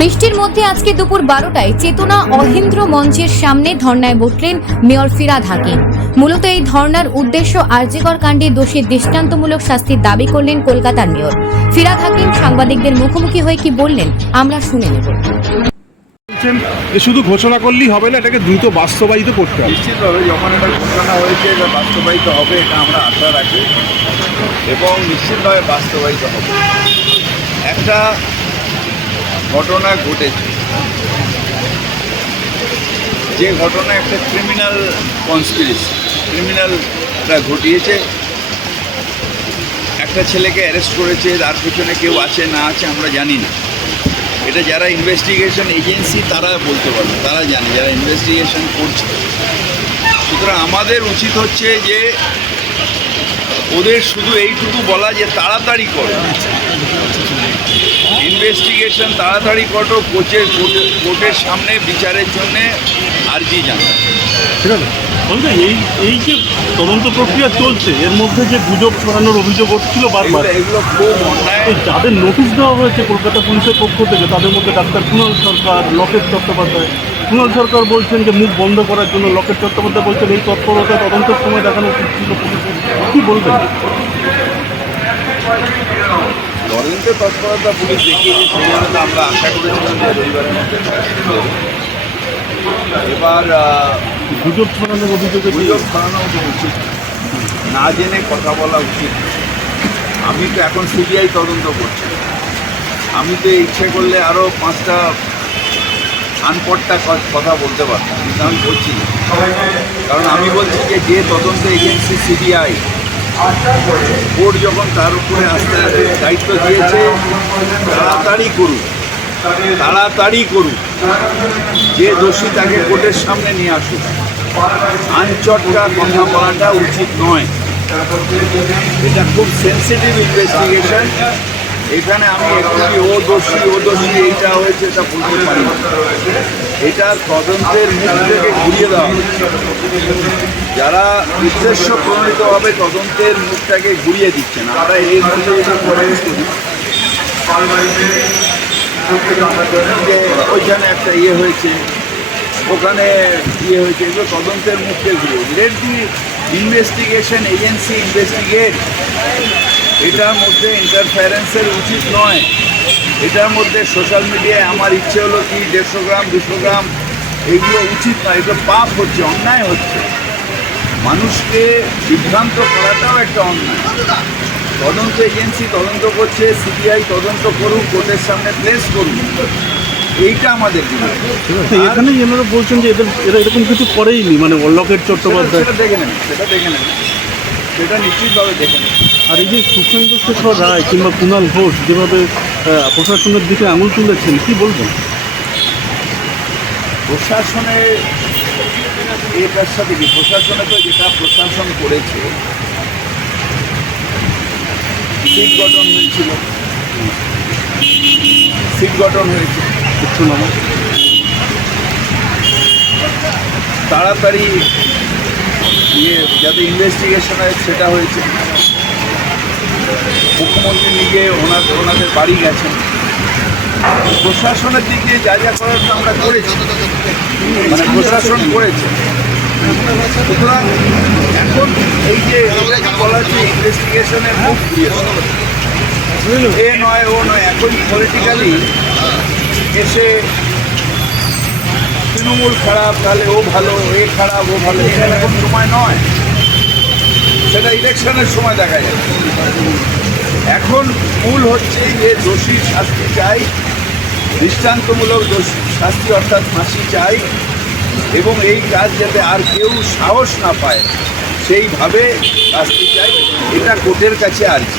বৃষ্টির মধ্যে আজকে দুপুর 12টায় চেতনা অহিন্দ্র মঞ্চের সামনে ধর্নায় বসলেন মেয়র ফিরহাদ হাকিম। মূলত এই ধর্নার উদ্দেশ্য আরজিকর কাণ্ডে দোষীর দৃষ্টান্তমূলক শাস্তির দাবি করলেন কলকাতার মেয়র ফিরহাদ হাকিম। সাংবাদিকদের মুখোমুখি হয়ে কি বললেন আমরা শুনে নেব। যে শুধু ঘোষণা করলেই হবে না, এটাকে দ্রুত বাস্তবায়িত করতে হবে। নিশ্চিতভাবে যখন এটা ঘোষণা হয়েছে এটা বাস্তবায়িত হবে, এটা আমরা আশা রাখি এবং নিশ্চিতভাবে বাস্তবায়িত হবে। একটা ঘটনা ঘটেছে, যে ঘটনা একটা ক্রিমিনাল কনস্পিরেসি, ক্রিমিনালরা ঘটিয়েছে। একটা ছেলেকে অ্যারেস্ট করেছে, তার পিছনে কেউ আছে না আছে আমরা জানি না। এটা যারা ইনভেস্টিগেশন এজেন্সি তারা বলতে পারবে, তারা জানে, যারা ইনভেস্টিগেশন করছে। সুতরাং আমাদের উচিত হচ্ছে যে ওদের শুধু এইটুকু বলা যে তাড়াতাড়ি করো, ইনভেস্টিগেশন তাড়াতাড়ি করো, কোর্টের সামনে বিচারের জন্যে আর্জি জানাও। ঠিক আছে, বলতে এই যে তদন্ত প্রক্রিয়া চলছে, এর মধ্যে যে গুজব ছড়ানোর অভিযোগ উঠছিল বারবার, এগুলো খুব অন্যায়। যাদের নোটিশ দেওয়া হয়েছে কলকাতা পুলিশের পক্ষ থেকে, তাদের মধ্যে ডাক্তার কুণাল সরকার, লকেট চট্টোপাধ্যায়। কুণাল সরকার বলছেন যে মুখ বন্ধ করার জন্য, লকেট চট্টোপাধ্যায় বলছেন এই তৎপরতা তদন্তের সময় দেখানো উচিত ছিল পুলিশের। কী বলবেন? তদন্তের তৎপরতা পুলিশ দেখিয়েছে, সেই জন্য তো আমরা আশা করেছিলাম যে রবিবারের মধ্যে এবার গুজব ছড়ানোর অভিযোগে গুজব ছড়ানো উচিত, না জেনে কথা বলা উচিত। আমি তো এখন সিবিআই তদন্ত করছি, আমি তো ইচ্ছে করলে আরও 5টা আনপটটা কথা বলতে পারতাম, কিন্তু আমি বলছি না। কারণ আমি বলছি যে তদন্ত এজেন্সি সিবিআই, কোর্ট যখন তার উপরে আস্তে দায়িত্ব দিয়েছে, তাড়াতাড়ি করুক, যে দোষী তাকে কোর্টের সামনে নিয়ে আসুক। আনচটকা কথা বলাটা উচিত নয়। এটা খুব সেন্সিটিভ ইনভেস্টিগেশন। এখানে আমি একটু ও দোষী এইটা হয়েছে এটা বলতে পারি না। এটা তদন্তের মুখ থেকে ঘুরিয়ে দেওয়া হচ্ছে। যারা উদ্দেশ্য প্রণীতভাবে তদন্তের মুখটাকে ঘুরিয়ে দিচ্ছেন, আমরা এর মধ্যে যেটা প্রবেশ করি যে ওইখানে একটা হয়েছে, ওখানে হয়েছে, এগুলো তদন্তের মুখকে ঘুরিয়ে। লেট দি ইনভেস্টিগেশন এজেন্সি ইনভেস্টিগেট। এটার মধ্যে ইন্টারফারেন্সের উচিত নয়। এটার মধ্যে সোশ্যাল মিডিয়ায় আমার ইচ্ছে হলো কি 150 গ্রাম 200 গ্রাম, এইগুলো উচিত নয়। এগুলো পাপ হচ্ছে, অন্যায় হচ্ছে। মানুষকে বিভ্রান্ত করাটাও একটা অন্যায়। তদন্ত এজেন্সি তদন্ত করছে, সিবিআই তদন্ত করুক, কোর্টের সামনে প্লেস করুক, এইটা আমাদের দিকে। এখানে এনারা বলছেন যে এরা এরকম কিছু করেইনি, মানে লকেট চট্টোপাধ্যায়। সেটা দেখে নেন, সেটা নিশ্চিতভাবে দেখে নেন। আর এই যে সুখেন্দু শেখর রায় কিংবা কুণাল ঘোষ যেভাবে প্রশাসনের দিকে আঙুল তুলেছেন, কি বলবেন? প্রশাসনের এটার সাথে কি, প্রশাসনে তো যেটা প্রশাসন করেছে, সিট গঠন হয়েছে, কিছু না, তাড়াতাড়ি যাতে ইনভেস্টিগেশন হয় সেটা হয়েছে। মুখ্যমন্ত্রী নিজে ওনাদের বাড়ি গেছেন। প্রশাসনের দিকে যা যা করার আমরা করেছি, মানে প্রশাসন করেছে। সুতরাং এখন এই যে বলা হচ্ছে ইনভেস্টিগেশনের মুখ দিয়েছে, এ নয় ও নয়, এখন পলিটিক্যালি এসে তৃণমূল খারাপ তাহলে ও ভালো, এ খারাপ ও ভালো, এখানে এখন সময় নয়। সেটা ইলেকশনের সময় দেখা যায়। এখন মূল হচ্ছে যে দোষীর শাস্তি চাই, দৃষ্টান্তমূলক শাস্তি অর্থাৎ ফাঁসি চাই, এবং এই কাজ যাতে আর কেউ সাহস না পায় সেইভাবে শাস্তি চাই। এটা কোর্টের কাছে আর্জি।